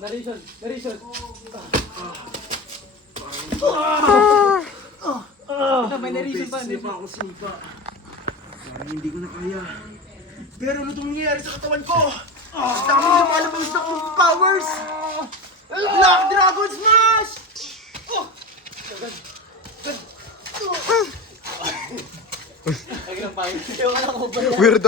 Narration. May narration pa. Sinipa ako, sinipa. Parang hindi ko na kaya. Pero ano itong nangyayari sa katawan ko? Ang dami lumalabas na kong powers! Black Dragon Smash! Weirdo.